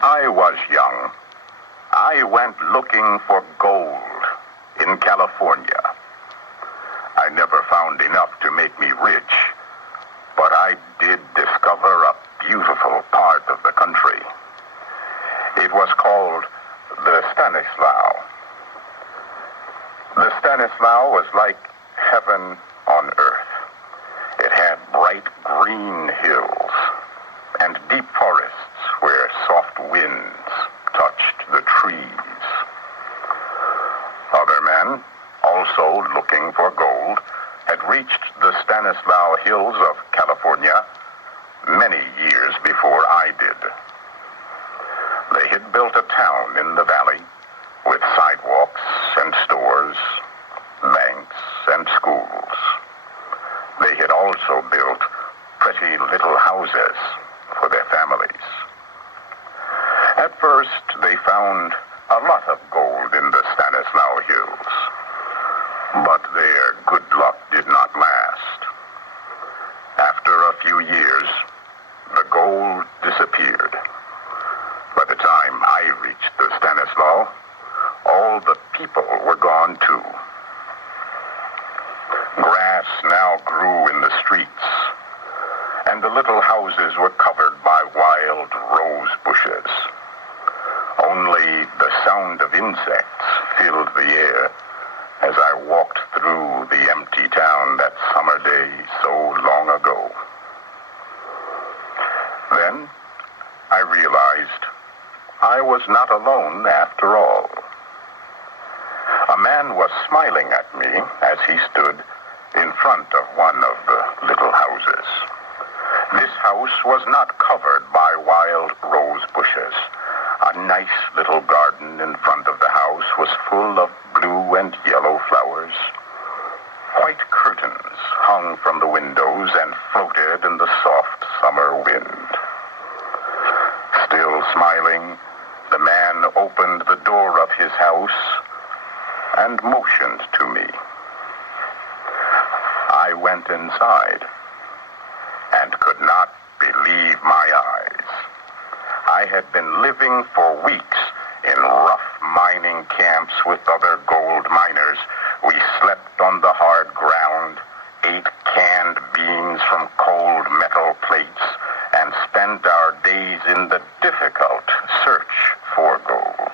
I was young, I went looking for gold in California. I never found enough to make me rich, but I did discover a beautiful part of the country. It was called the Stanislaus. The Stanislaus was like heaven on earth. It had bright green hills and deep forests where soft winds touched the trees. Other men, also looking for gold, had reached the Stanislaus Hills of California many years before I did. They had built a town in the valley with sidewalks and stores, banks and schools. They had also built pretty little houses for their families. At first, they found a lot of gold in the Stanislaus Hills, but their good luck did not last. After a few years, the gold disappeared. By the time I reached the Stanislaus, all the people were gone too. Grass now grew in the streets, and the little houses were covered by wild rose bushes. Only the sound of insects filled the air as I walked through the empty town that summer day so long ago. Then I realized I was not alone after all. A man was smiling at me as he stood in front of one of the little houses. This house was not covered by wild rose bushes. A nice little garden in front of the house was full of blue and yellow flowers. White curtains hung from the windows and floated in the soft summer wind. Still smiling, the man opened the door of his house and motioned to me. I went inside and could not believe my eyes. I had been living for weeks in rough mining camps with other gold miners. We slept on the hard ground, ate canned beans from cold metal plates, and spent our days in the difficult search for gold.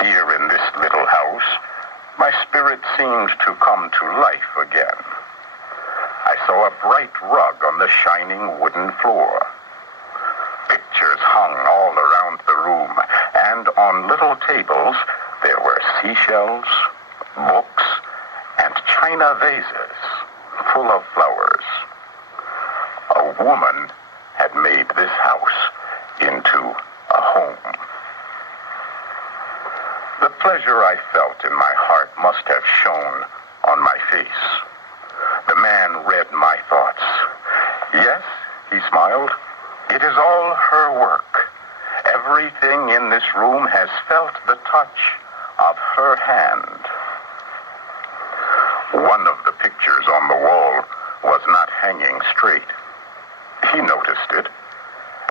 Here in this little house, my spirit seemed to come to life again. I saw a bright rug on the shining wooden floor. Pictures hung all around the room, and on little tables there were seashells, books, and china vases full of flowers. A woman had made this house into a home. The pleasure I felt in my heart must have shone on my face. The man read my thoughts. Yes, he smiled. It is all her work. Everything in this room has felt the touch of her hand. One of the pictures on the wall was not hanging straight. He noticed it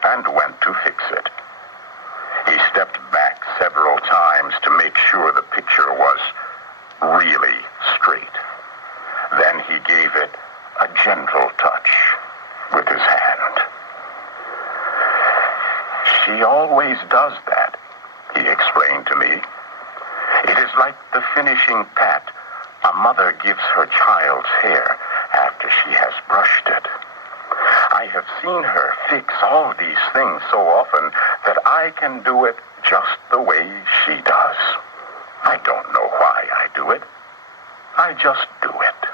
and went to fix it. He stepped back several times to make sure the picture was really straight. Then he gave it a gentle touch with his hand. She always does that, he explained to me. It is like the finishing pat a mother gives her child's hair after she has brushed it. I have seen her fix all these things so often that I can do it just the way she does. I don't know why I do it. I just do it.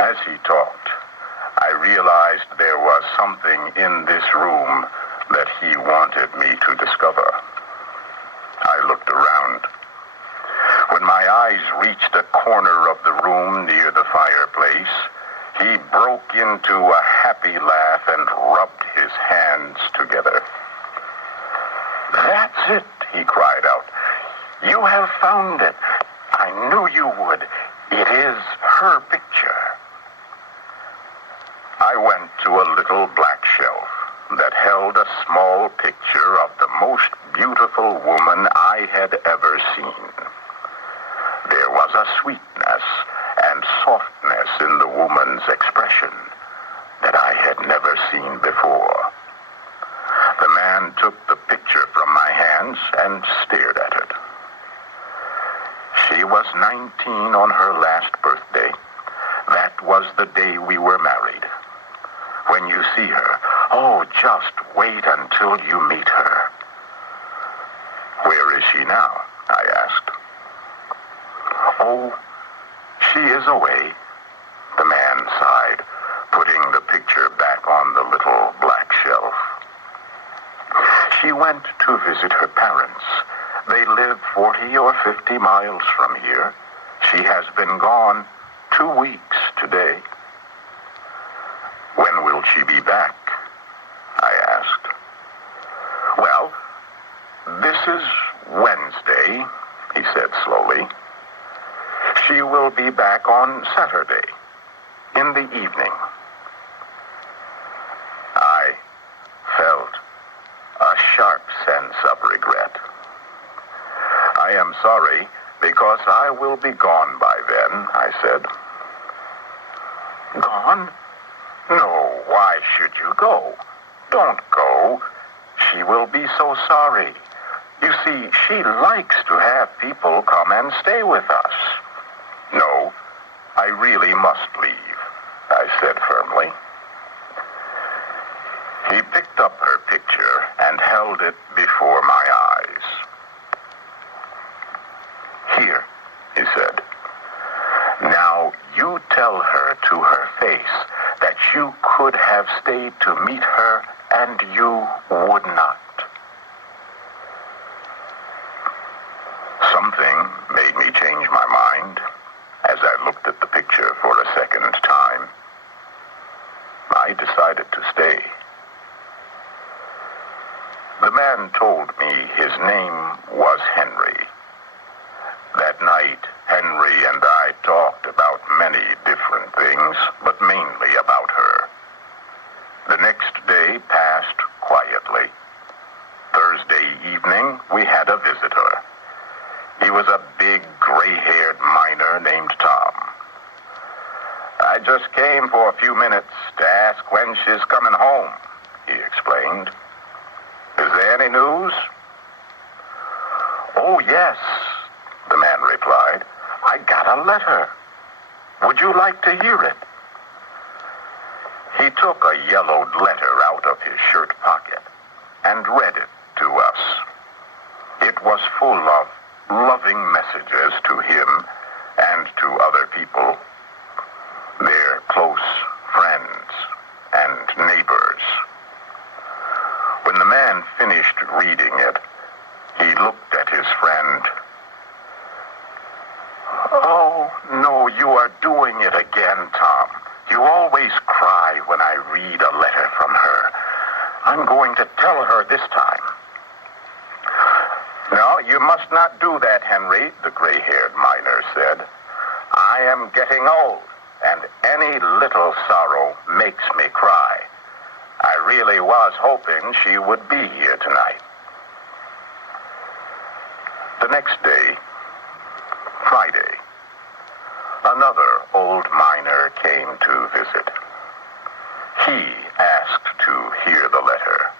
As he talked, I realized there was something in this room that he wanted me to discover. I looked around. When my eyes reached a corner of the room near the fireplace, he broke into a happy laugh and rubbed his hands together. "That's it," he cried out. "You have found it. I knew you would. It is her picture." I went to a little black shelf held a small picture of the most beautiful woman I had ever seen. There was a sweetness and softness in the woman's expression that I had never seen before. The man took the picture from my hands and stared at it. She was 19 on her last birthday. That was the day we were married. When you see her, oh, just wait until you meet her. Where is she now? I asked. Oh, she is away, the man sighed, putting the picture back on the little black shelf. She went to visit her parents. They live 40 or 50 miles from here. She has been gone 2 weeks today. When will she be back? I asked. Well, this is Wednesday, he said slowly. She will be back on Saturday, in the evening. I felt a sharp sense of regret. I am sorry, because I will be gone by then, I said. Gone? No, why should you go? Don't go. She will be so sorry. You see, she likes to have people come and stay with us. No, I really must leave, I said firmly. He picked up her picture and held it before my eyes. Here, he said. Now you tell her to her face that you could have stayed to meet her and you would not. Something made me change my mind as I looked at the picture for a second time. I decided to stay. The man told me his name was Henry. That night, Henry and I talked about many different things, but mainly about her. The next day passed quietly. Thursday evening, we had a visitor. He was a big, gray-haired miner named Tom. I just came for a few minutes to ask when she's coming home, he explained. Is there any news? Oh, yes, the man replied. I got a letter. Would you like to hear it? He took a yellowed letter out of his shirt pocket and read it to us. It was full of loving messages to him and to other people, their close friends and neighbors. When the man finished reading it, he looked at his friend. Oh, no, you are doing it again, Tom. You always cry when I read a letter from her. I'm going to tell her this time. No, you must not do that, Henry, the gray-haired miner said. I am getting old, and any little sorrow makes me cry. I really was hoping she would be here tonight. The next day, Friday, another old miner came to visit. He asked to hear the letter.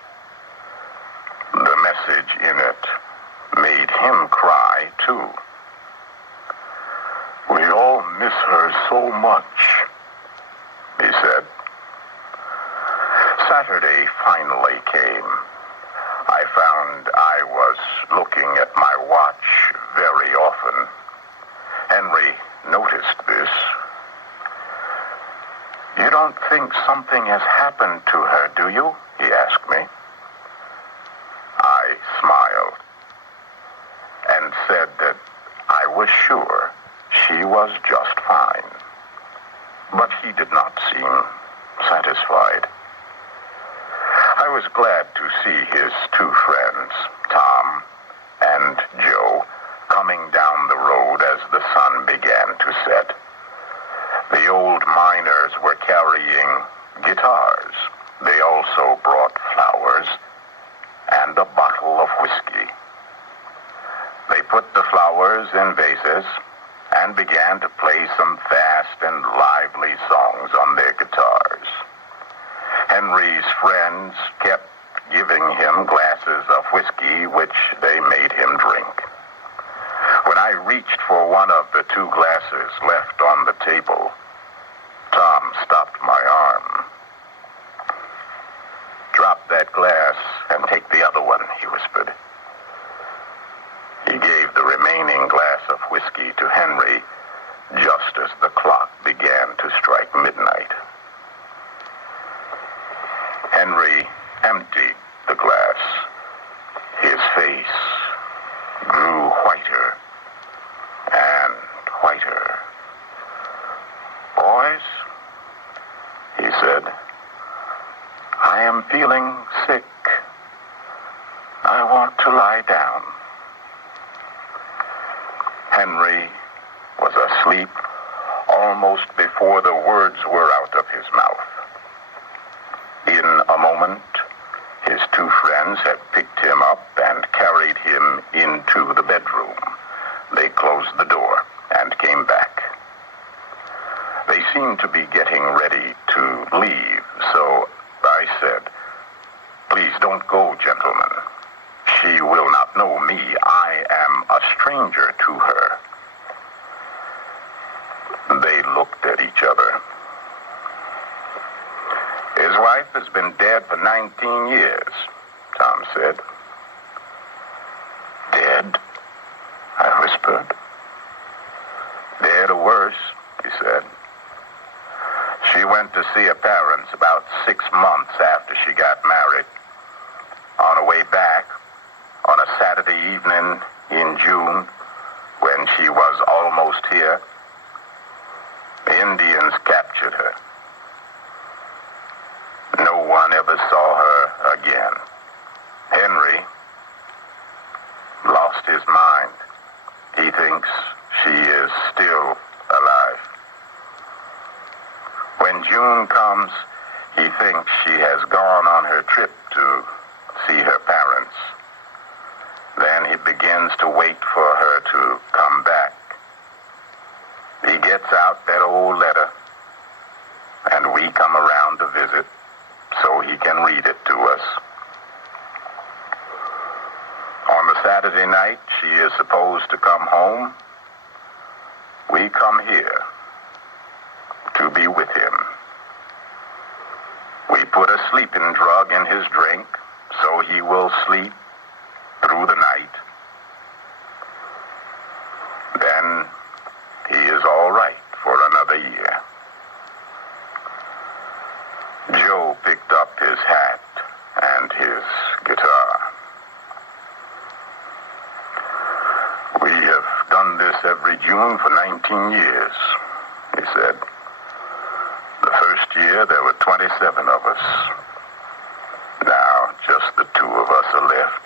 The message in it made him cry, too. We all miss her so much, he said. Saturday finally came. I found I was looking at my watch very often. Henry noticed this. You don't think something has happened to her, do you? He asked me. I smiled and said that I was sure she was just fine. But he did not seem satisfied. I was glad to see his two friends, Tom and Joe, coming down the road as the sun began to set. The old miners were carrying guitars. They also brought flowers many songs on their guitars. Henry's friends kept giving him glasses of whiskey, which they made him drink. When I reached for one of the 2 glasses left on the table, Tom stopped my arm. "Drop that glass and take the other one," he whispered. He gave the remaining glass of whiskey to Henry just as the clock began to strike midnight. Henry emptied the glass. His face grew whiter and whiter. "Boys," he said, "I am feeling sick. I want to lie down." Henry was asleep almost before the words were out of his mouth. In a moment, his 2 friends had picked him up and carried him into the bedroom. They closed the door and came back. They seemed to be getting ready to leave, so I said, "Please don't go, gentlemen. She will not know me. I am a stranger to her." They looked at each other. "His wife has been dead for 19 years, Tom said. "Dead?" I whispered. "Dead or worse," he said. "She went to see her parents about 6 months after she got married. On her way back, on a Saturday evening in June, when she was almost here, the Indians captured her. No one ever saw her again. Henry lost his mind. He thinks she is still alive. When June comes, he thinks she has gone on her trip to see her parents. Then he begins to wait for her to come back. He gets out that old letter, and we come around to visit so he can read it to us. On the Saturday night she is supposed to come home, we come here to be with him. We put a sleeping drug in his drink so he will sleep through the night. Then he is all right for another year." Joe picked up his hat and his guitar. "We have done this every June for 19 years, he said. "The first year there were 27 of us. Now just the 2 of us are left.